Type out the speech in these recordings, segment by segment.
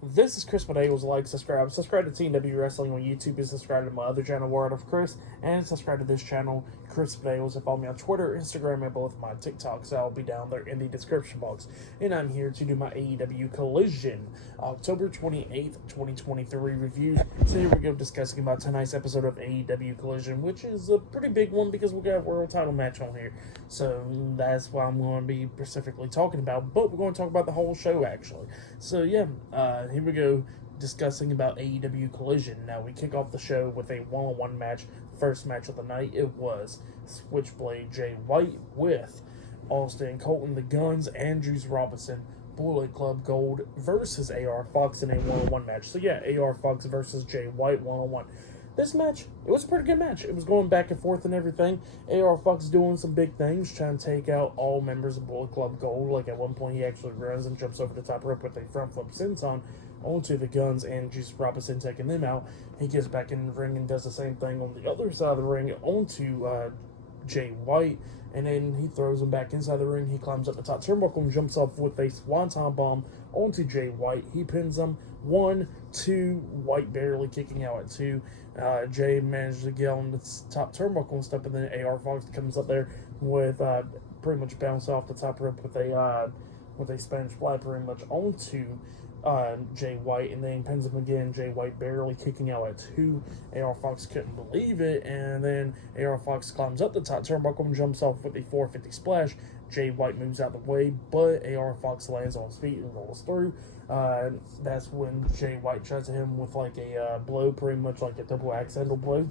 This is Chris Medeiros. Like, subscribe to TNW Wrestling on YouTube, and subscribe to my other channel, World of Chris, and subscribe to this channel, Chris Medeiros, and follow me on Twitter, Instagram, and both my TikToks. I'll be down there in the description box. And I'm here to do my AEW Collision October 28th, 2023 review. So here we go, discussing about tonight's episode of AEW Collision, which is a pretty big one because we got a world title match on here. So that's what I'm going to be specifically talking about. But we're going to talk about the whole show, actually. So yeah, here we go, discussing about AEW Collision. Now, we kick off the show with a one-on-one match. First match of the night, it was Switchblade Jay White with Austin Colton, the Guns, and Juice Robinson, Bullet Club Gold versus AR Fox in a one-on-one match. So yeah, AR Fox versus Jay White one-on-one. This match, it was a pretty good match. It was going back and forth and everything. AR Fox doing some big things, trying to take out all members of Bullet Club Gold. Like, at one point, he actually runs and jumps over the top rope with a front flip senton onto the Guns, and Juice Robinson taking them out. He gets back in the ring and does the same thing on the other side of the ring onto Jay White, and then he throws him back inside the ring. He climbs up the top turnbuckle and jumps off with a swanton bomb onto Jay White. He pins him. 1, 2, White barely kicking out at 2. Jay managed to get on the top turnbuckle and stuff, and then AR Fox comes up there with pretty much bounce off the top rope with a Spanish fly pretty much onto Jay White, and then pins him again. Jay White barely kicking out at 2. AR Fox couldn't believe it, and then AR Fox climbs up the top turnbuckle and jumps off with a 450 splash. Jay White moves out the way, but AR Fox lands on his feet and rolls through. That's when Jay White tries to hit him with like a blow, pretty much like a double accidental blow.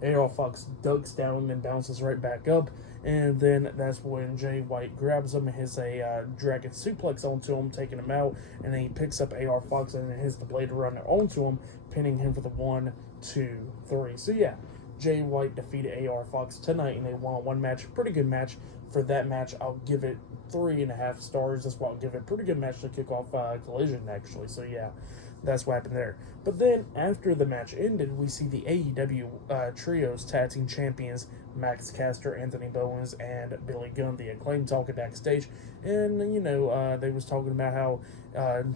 AR Fox ducks down and bounces right back up, and then that's when Jay White grabs him and hits a dragon suplex onto him, taking him out, and then he picks up AR Fox and hits the Blade Runner onto him, pinning him for the 1, 2, 3. So yeah, Jay White defeated AR Fox tonight in a one-on-one match. Pretty good match. For that match, I'll give it 3.5 stars. That's why I'll give it. Pretty good match to kick off Collision, actually. So yeah, that's what happened there. But then, after the match ended, we see the AEW Trios Tag Team Champions, Max Caster, Anthony Bowens, and Billy Gunn, the Acclaimed, talking backstage. And, you know, they was talking about how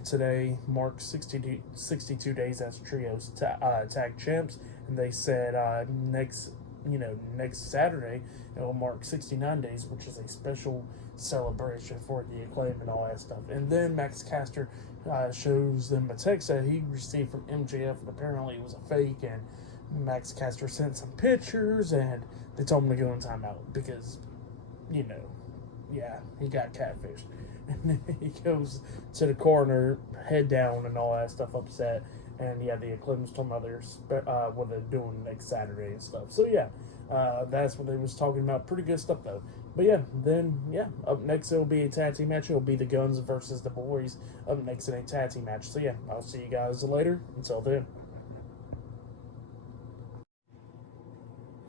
today marks 62 days as Trios Tag Champs. And they said next Saturday, it will mark 69 days, which is a special celebration for the Acclaim and all that stuff. And then Max Caster shows them a text that he received from MJF, and apparently it was a fake, and Max Caster sent some pictures, and they told him to go in timeout because, you know, yeah, he got catfished. And then he goes to the corner, head down and all that stuff, upset. And yeah, the Acclaim was talking about what they're doing next Saturday and stuff. So yeah, that's what they was talking about. Pretty good stuff though. But yeah, then yeah, up next it'll be a tag team match. It'll be the Guns versus the Boys up next in a tag team match. So yeah, I'll see you guys later. Until then.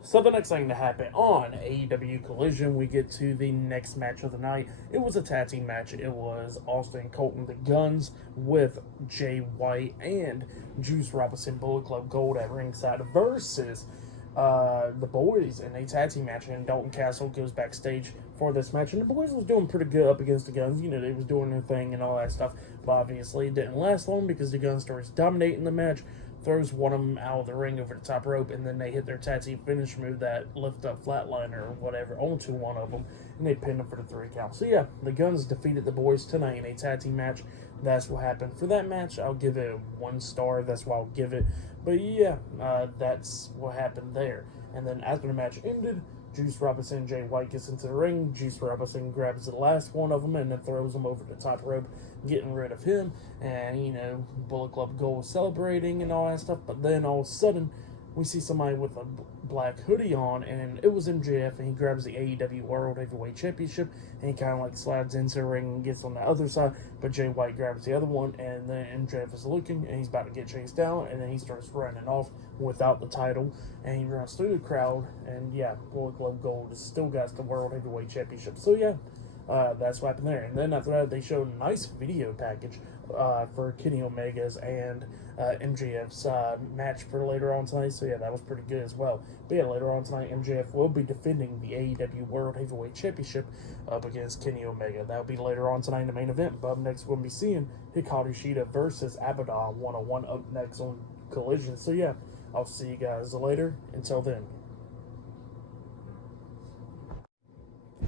So the next thing to happen on AEW Collision, we get to the next match of the night. It was a tag team match. It was Austin Colton, the Guns, with Jay White and Juice Robinson, Bullet Club Gold at ringside versus the Boys in a tag team match. And Dalton Castle goes backstage for this match. And the Boys was doing pretty good up against the Guns. You know, they was doing their thing and all that stuff. But obviously it didn't last long because the Guns starts dominating the match. Throws one of them out of the ring over the top rope, and then they hit their tag team finish move, that lift up flatliner or whatever, onto one of them, and they pinned them for the 3 count. So yeah, the Guns defeated the Boys tonight in a tag team match. That's what happened. For that match, I'll give it 1 star. That's why I'll give it. But yeah, that's what happened there. And then after the match ended, Juice Robinson and Jay White gets into the ring. Juice Robinson grabs the last one of them and then throws him over the top rope, getting rid of him. And, you know, Bullet Club Gold celebrating and all that stuff. But then all of a sudden, we see somebody with a black hoodie on, and it was MJF, and he grabs the AEW World Heavyweight Championship, and he kind of like slides into the ring and gets on the other side, but Jay White grabs the other one, and then MJF is looking, and he's about to get chased down, and then he starts running off without the title, and he runs through the crowd, and yeah, Bullet Club Gold has still got the World Heavyweight Championship. So yeah, that's what happened there. And then after that, they showed a nice video package for Kenny Omega's and MJF's match for later on tonight. So yeah, that was pretty good as well. But yeah, later on tonight, MJF will be defending the AEW World Heavyweight Championship up against Kenny Omega. That'll be later on tonight in the main event. But up next, we'll be seeing Hikaru Shida versus Abaddon 1-on-1 up next on Collision. So yeah, I'll see you guys later. Until then.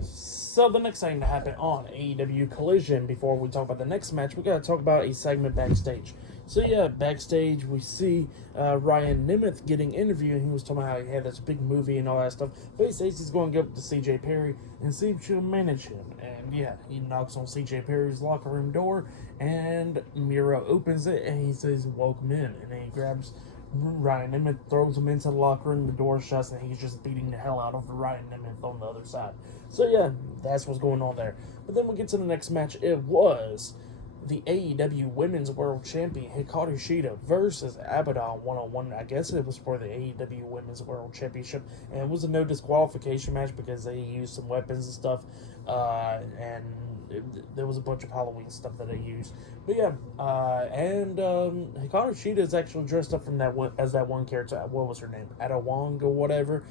So the next thing to happen on AEW Collision, before we talk about the next match, we got to talk about a segment backstage. So yeah, backstage we see Ryan Nemeth getting interviewed, and he was talking about how he had this big movie and all that stuff. But he says he's going to go up to CJ Perry and see if she'll manage him. And yeah, he knocks on CJ Perry's locker room door, and Miro opens it, and he says, "Welcome in." And then he grabs Ryan Nemeth, throws him into the locker room, the door shuts, and he's just beating the hell out of Ryan Nemeth on the other side. So yeah, that's what's going on there. But then we get to the next match. It was the AEW Women's World Champion Hikaru Shida versus Abaddon 1-on-1. I guess it was for the AEW Women's World Championship, and it was a no disqualification match because they used some weapons and stuff, and there was a bunch of Halloween stuff that they used. But yeah, Hikaru Shida is actually dressed up from that one as that one character. What was her name? Adawang or whatever,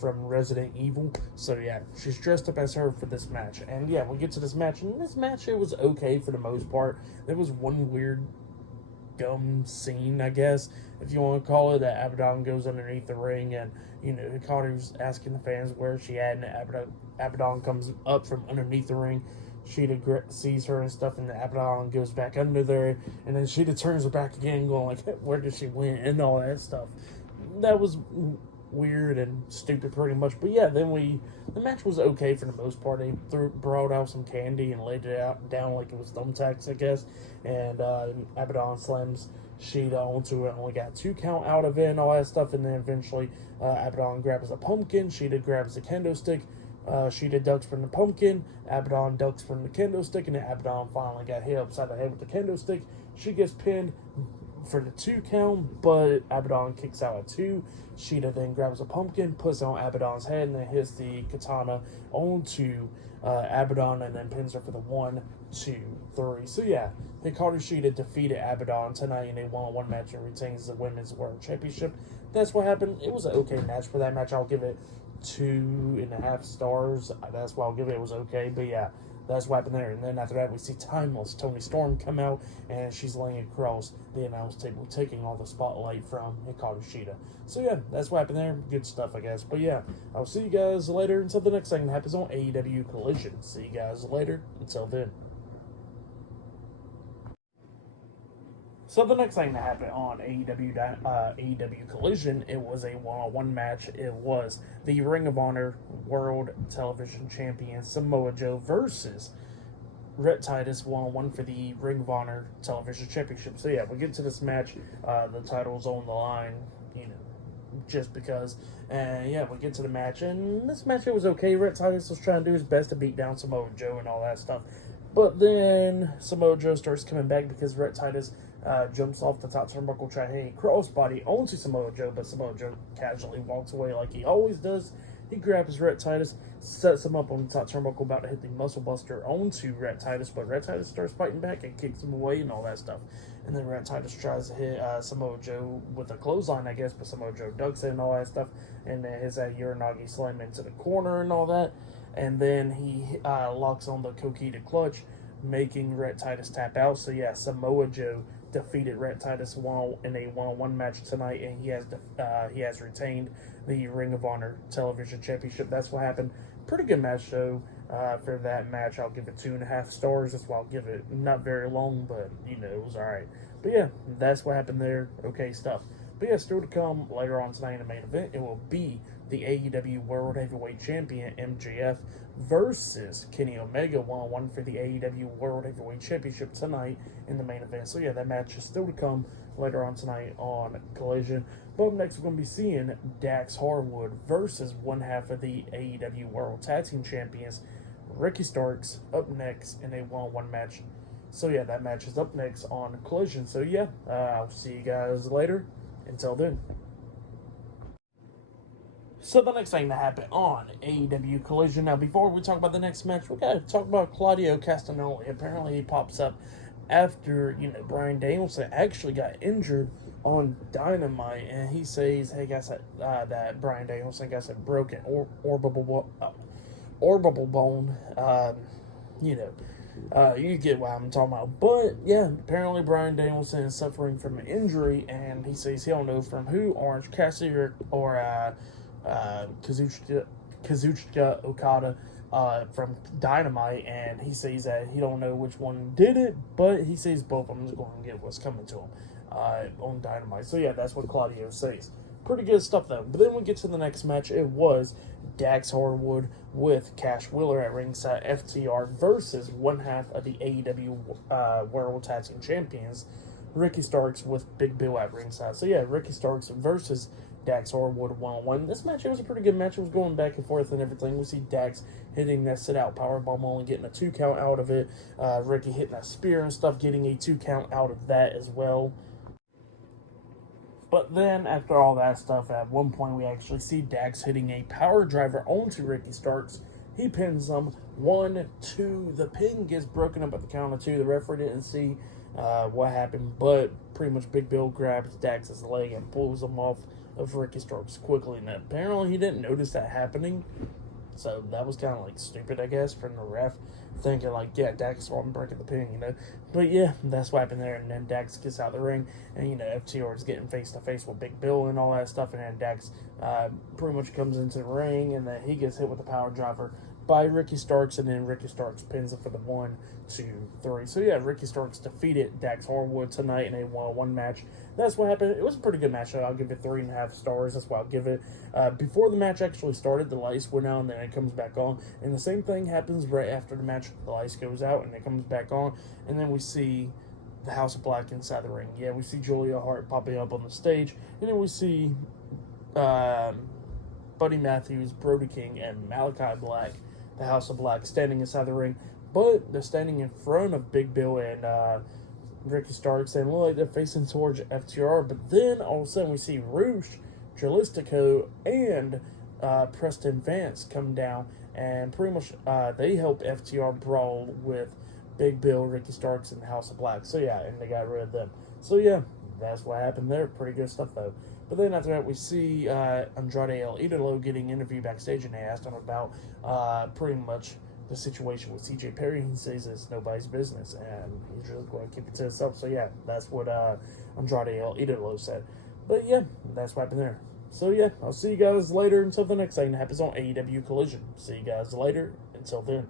from Resident Evil. So yeah, she's dressed up as her for this match. And yeah, we get to this match, and this match, it was okay for the most part. There was one weird dumb scene, I guess, if you want to call it, that Abaddon goes underneath the ring, and Hikaru's asking the fans where she at, and Abaddon comes up from underneath the ring. Sheeta sees her and stuff, and the Abaddon goes back under there, and then Sheeta turns her back again, going like, where did she win, and all that stuff. That was weird and stupid pretty much. But yeah, then the match was okay for the most part. They brought out some candy and laid it down like it was thumbtacks, I guess, and Abaddon slams Sheeta onto it, only got 2 count out of it and all that stuff, and then eventually Abaddon grabs a pumpkin, Sheeta grabs the kendo stick, Sheeta ducks from the pumpkin, Abaddon ducks from the kendo stick, and then Abaddon finally got hit upside the head with the kendo stick. She gets pinned for the 2 count, but Abaddon kicks out at 2. Sheeta then grabs a pumpkin, puts it on Abaddon's head, and then hits the katana onto Abaddon, and then pins her for the 1, 2, 3. So yeah, Hikaru Shida defeated Abaddon tonight in a 1-on-1 match and retains the Women's World Championship. That's what happened. It was an okay match. For that match, I'll give it 2.5 stars. That's why I'll give it. It was okay, but yeah, that's what happened there. And then after that, we see Timeless Toni Storm come out, and she's laying across the announce table, taking all the spotlight from Hikaru Shida. So yeah, that's what happened there. Good stuff, I guess. But yeah, I'll see you guys later until the next thing that happens on AEW Collision. See you guys later. Until then. So the next thing that happened on AEW Collision, it was a 1-on-1 match. It was the Ring of Honor World Television Champion Samoa Joe versus Rhett Titus 1-on-1 for the Ring of Honor Television Championship. So yeah, we get to this match. The title's on the line, just because. And yeah, we get to the match, and this match, it was okay. Rhett Titus was trying to do his best to beat down Samoa Joe and all that stuff. But then Samoa Joe starts coming back because Rhett Titus jumps off the top turnbuckle, trying to hit a crossbody onto Samoa Joe, but Samoa Joe casually walks away like he always does. He grabs Rhett Titus, sets him up on the top turnbuckle, about to hit the muscle buster onto Rhett Titus, but Rhett Titus starts fighting back and kicks him away and all that stuff. And then Rhett Titus tries to hit Samoa Joe with a clothesline, I guess, but Samoa Joe ducks it and all that stuff, and then hits that Uranagi slam into the corner and all that. And then he locks on the Kokita clutch, making Rhett Titus tap out. So yeah, Samoa Joe defeated Rhett Titus in a 1-on-1 match tonight, and he has retained the Ring of Honor Television Championship. That's what happened. Pretty good match, though. For that match, I'll give it 2.5 stars. That's why I'll give it not very long, but it was alright. But yeah, that's what happened there. Okay stuff. But yeah, still to come later on tonight in the main event, it will be the AEW World Heavyweight Champion MJF versus Kenny Omega 1-on-1 for the AEW World Heavyweight Championship tonight in the main event. So yeah, that match is still to come later on tonight on Collision. But up next, we're going to be seeing Dax Harwood versus one half of the AEW World Tag Team Champions, Ricky Starks, up next in a 1-on-1 match. So yeah, that match is up next on Collision. So yeah, I'll see you guys later. Until then. So the next thing that happened on AEW Collision. Now, before we talk about the next match, we got to talk about Claudio Castagnoli. Apparently, he pops up after, Bryan Danielson actually got injured on Dynamite, and he says, hey, guys, that Bryan Danielson got a broken orbital bone. You get what I'm talking about. But, yeah, apparently Bryan Danielson is suffering from an injury, and he says he don't know from who, Orange Cassidy or Kazuchika Okada from Dynamite, and he says that he don't know which one did it, but he says both of them is going to get what's coming to him on Dynamite. So, yeah, that's what Claudio says. Pretty good stuff, though. But then we get to the next match. It was Dax Harwood with Cash Wheeler at ringside, FTR versus one half of the AEW World Tag Team Champions, Ricky Starks, with Big Bill at ringside. So, yeah, Ricky Starks versus Dax Harwood 1-on-1. This match, it was a pretty good match. It was going back and forth and everything. We see Dax hitting that sit-out powerbomb, only getting a 2 count out of it. Ricky hitting that spear and stuff, getting a 2 count out of that as well. But then, after all that stuff, at one point we actually see Dax hitting a power driver onto Ricky Starks. He pins him 1-2. The pin gets broken up at the count of 2. The referee didn't see what happened, but pretty much Big Bill grabs Dax's leg and pulls him off of Ricky Starks quickly. And apparently he didn't notice that happening. So that was kind of like stupid, I guess, from the ref, thinking like, yeah, Dax saw him breaking the pin, But yeah, that's what happened there. And then Dax gets out of the ring, and FTR is getting face to face with Big Bill and all that stuff. And then Dax pretty much comes into the ring, and then he gets hit with a power driver by Ricky Starks, and then Ricky Starks pins him for the 1, 2, 3. So yeah, Ricky Starks defeated Dax Harwood tonight in a 1-on-1 match. That's what happened. It was a pretty good match. I'll give it 3.5 stars. That's what I'll give it. Before the match actually started, the lights went out, and then it comes back on. And the same thing happens right after the match. The lights goes out, and it comes back on. And then we see the House of Black inside the ring. Yeah, we see Julia Hart popping up on the stage. And then we see Buddy Matthews, Brody King, and Malachi Black, the House of Black, standing inside the ring. But they're standing in front of Big Bill and Ricky Starks, and look like they're facing towards FTR. But then all of a sudden we see Roosh, Jalistico, and Preston Vance come down, and pretty much they help FTR brawl with Big Bill, Ricky Starks, and the House of Black. So yeah, and they got rid of them. So yeah, that's what happened there. Pretty good stuff though. But then after that, we see Andrade El Idolo getting interviewed backstage, and they asked him about pretty much the situation with CJ Perry. He says it's nobody's business, and he's just going to keep it to himself. So yeah, that's what Andrade El Idolo said. But yeah, that's what happened there. So yeah, I'll see you guys later until the next thing that happens on AEW Collision. See you guys later. Until then.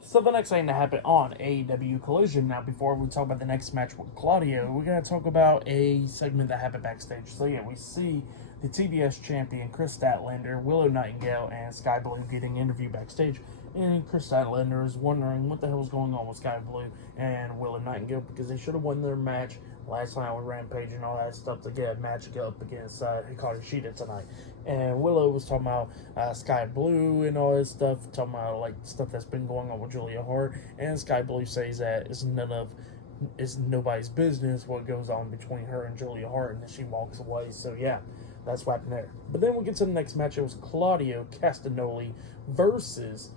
So the next thing that happened on AEW Collision, now before we talk about the next match with Claudio, we're going to talk about a segment that happened backstage. So yeah, we see the TBS champion Chris Statlander, Willow Nightingale, and Sky Blue getting interviewed backstage. And Chris Statlander is wondering what the hell is going on with Sky Blue and Willow Nightingale, because they should have won their match last night with Rampage and all that stuff to get a match up against Hikaru Shida tonight. And Willow was talking about Sky Blue and all that stuff, talking about like stuff that's been going on with Julia Hart. And Sky Blue says that it's nobody's business what goes on between her and Julia Hart, and then she walks away. So yeah, that's what happened there. But then we get to the next match. It was Claudio Castagnoli versus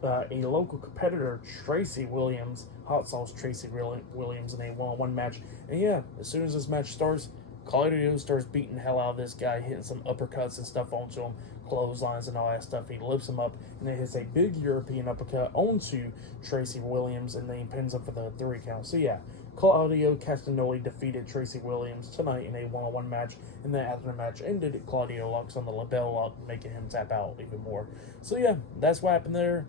a local competitor, Tracy Williams, Hot Sauce Tracy Williams, in a 1-on-1 match. And yeah, as soon as this match starts, Claudio starts beating the hell out of this guy, hitting some uppercuts and stuff onto him, clotheslines and all that stuff. He lifts him up, and then hits a big European uppercut onto Tracy Williams, and then he pins him for the 3 count. So yeah, Claudio Castagnoli defeated Tracy Williams tonight in a 1-on-1 match, and then after the match ended, Claudio locks on the label lock, making him tap out even more. So yeah, that's what happened there.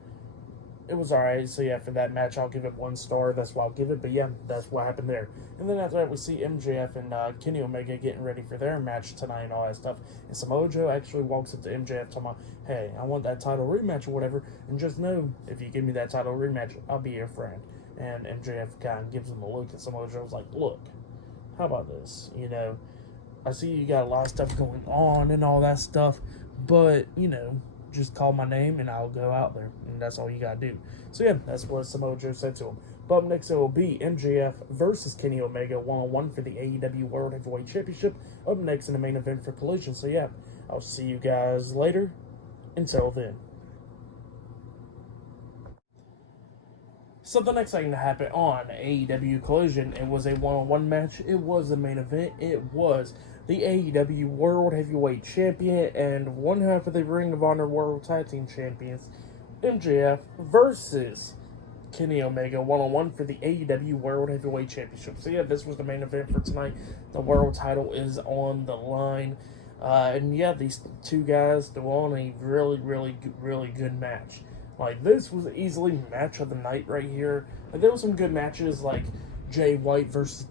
It was alright. So yeah, for that match, I'll give it 1 star. That's what I'll give it. But yeah, that's what happened there. And then after that, we see MJF and Kenny Omega getting ready for their match tonight and all that stuff. And Samoa Joe actually walks up to MJF talking about, hey, I want that title rematch or whatever. And just know, if you give me that title rematch, I'll be your friend. And MJF kind of gives him a look, and Samoa Joe's like, look, how about this? I see you got a lot of stuff going on and all that stuff, but, just call my name and I'll go out there. And that's all you got to do. So yeah, that's what Samoa Joe said to him. But up next, it will be MJF versus Kenny Omega 1-on-1 for the AEW World Heavyweight Championship. Up next in the main event for Collision. So yeah, I'll see you guys later. Until then. So the next thing to happen on AEW Collision, it was a one-on-one match. It was the main event. It was the AEW World Heavyweight Champion and one half of the Ring of Honor World Tag Team Champions, MJF, versus Kenny Omega one-on-one for the AEW World Heavyweight Championship. So yeah, this was the main event for tonight. The world title is on the line. And yeah, these two guys threw on a really good match. Like, this was easily match of the night right here. Like, there were some good matches, like Jay White versus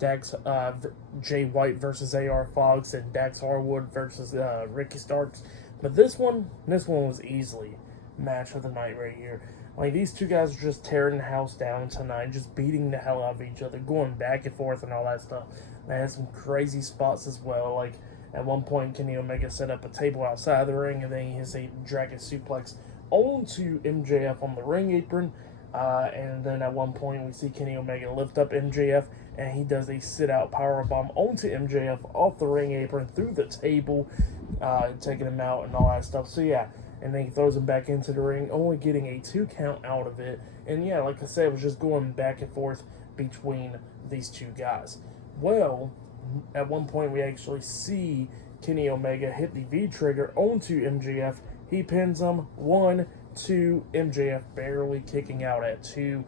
Jay White versus AR Fox, and Dax Harwood versus Ricky Starks. But this one was easily match of the night right here. Like, these two guys are just tearing the house down tonight, just beating the hell out of each other, going back and forth and all that stuff. They had some crazy spots as well. Like, at one point, Kenny Omega set up a table outside the ring, and then he hits a dragon suplex onto MJF on the ring apron. And then at one point, we see Kenny Omega lift up MJF, and he does a sit-out powerbomb onto MJF off the ring apron through the table, taking him out and all that stuff. So yeah, and then he throws him back into the ring, only getting a 2 count out of it. And yeah, like I said, it was just going back and forth between these two guys. Well, at one point, we actually see Kenny Omega hit the V-trigger onto MJF. He pins him 1, 2, MJF barely kicking out at 2.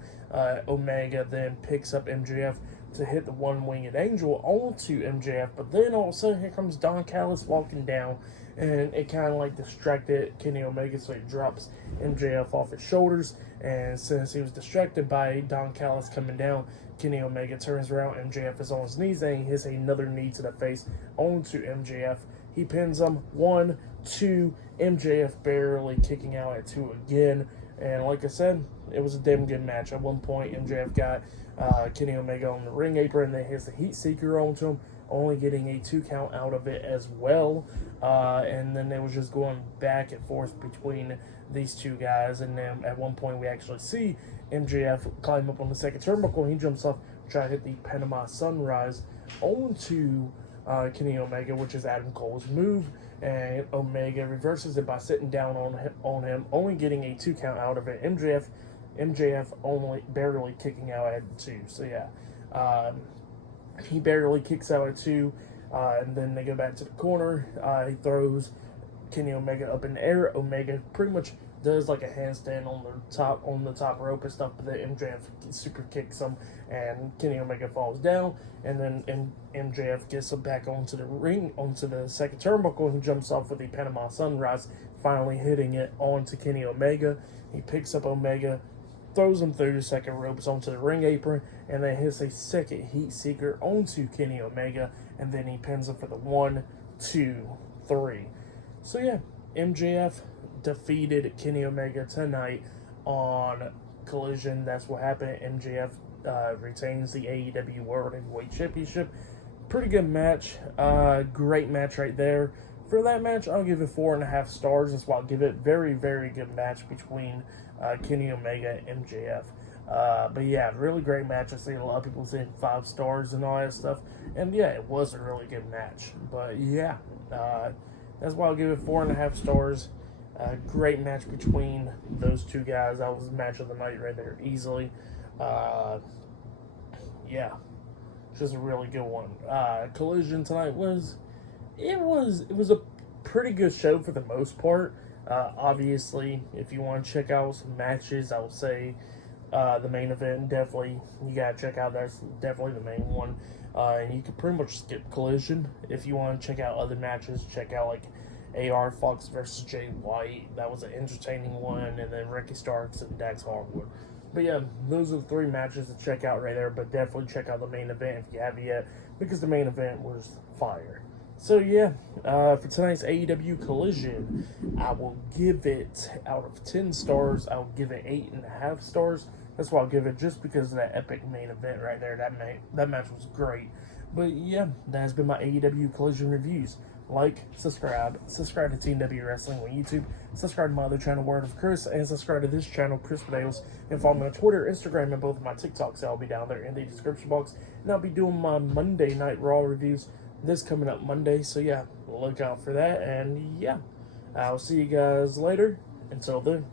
Omega then picks up MJF to hit the one-winged angel onto MJF. But then all of a sudden, here comes Don Callis walking down, and it kind of like distracted Kenny Omega, so he drops MJF off his shoulders. And since he was distracted by Don Callis coming down, Kenny Omega turns around, MJF is on his knees, and he hits another knee to the face onto MJF. He pins him 1, 2, MJF barely kicking out at 2 again. And like I said, it was a damn good match. At one point, MJF got Kenny Omega on the ring apron, and then hits the Heat Seeker onto him, only getting a 2 count out of it as well. And then it was just going back and forth between these two guys. And then at one point, we actually see MJF climb up on the second turnbuckle, and he jumps off, try to hit the Panama Sunrise onto Kenny Omega, which is Adam Cole's move. And Omega reverses it by sitting down on him, only getting a 2 count out of it. MJF only barely kicking out at 2. So yeah, he barely kicks out at 2, and then they go back to the corner. He throws Kenny Omega up in the air. Omega pretty much does like a handstand on the top rope and stuff, but then MJF super kicks him, and Kenny Omega falls down, and then MJF gets him back onto the ring, onto the second turnbuckle, and jumps off with the Panama Sunrise, finally hitting it onto Kenny Omega. He picks up Omega, throws him through the second ropes onto the ring apron, and then hits a second Heat Seeker onto Kenny Omega, and then he pins him for the 1, 2, 3. So yeah, MJF defeated Kenny Omega tonight on Collision. That's what happened. MJF retains the AEW World Heavyweight Championship. Pretty good match. Great match right there. For that match, I'll give it 4.5 stars. That's why I'll give it very good match between Kenny Omega and MJF. But yeah, really great match. I see a lot of people saying 5 stars and all that stuff. And yeah, it was a really good match. But yeah, that's why I'll give it 4.5 stars. Great match between those two guys. That was the match of the night right there, easily. Yeah, just a really good one. Collision tonight was a pretty good show for the most part. Obviously, if you want to check out some matches, I would say the main event, definitely you gotta check out. That's definitely the main one. And you can pretty much skip Collision if you want to check out other matches. Check out like AR Fox versus Jay White. That was an entertaining one. And then Ricky Starks and Dax Harwood. But yeah, those are the 3 matches to check out right there. But definitely check out the main event if you haven't yet, because the main event was fire. So yeah, for tonight's AEW Collision, I will give it, out of 10 stars, I'll give it 8.5 stars. That's why I'll give it, just because of that epic main event right there. That match was great. But yeah, that has been my AEW Collision reviews. Like, subscribe to Team W Wrestling on YouTube, subscribe to my other channel, Word of Chris, and subscribe to this channel, Chris Potatoes, and follow me on Twitter, Instagram, and both of my TikToks. I'll be down there in the description box, and I'll be doing my Monday Night Raw reviews this coming up Monday, so yeah, look out for that, and yeah, I'll see you guys later. Until then.